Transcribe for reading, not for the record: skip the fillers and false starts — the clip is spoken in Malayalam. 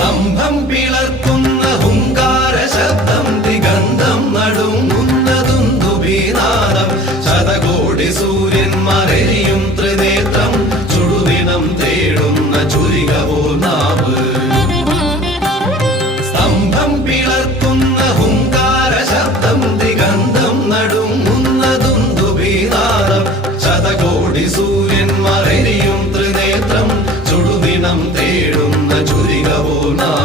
സ്തംഭം പിളർക്കുന്ന ഹുങ്കാര ശബ്ദം ദിഗന്ധം നടുങ്ങുന്നതും ദുബീനാദം ശതകോടി സൂര്യന്മാരെയും ത്രിനേത്രം ചുടുദിനം തേടുന്ന ചുരികവോ നാവ് സ്തംഭം പിളർക്കുന്ന ഹുങ്കാര ശബ്ദം ദിഗന്ധം നടുങ്ങുന്നതും ദുബീനാദം ശതകോടി സൂര്യന്മാരെയും ത്രിനേത്രം ചുടുദിനം തേടുന്ന ചുരികവോ നാവ്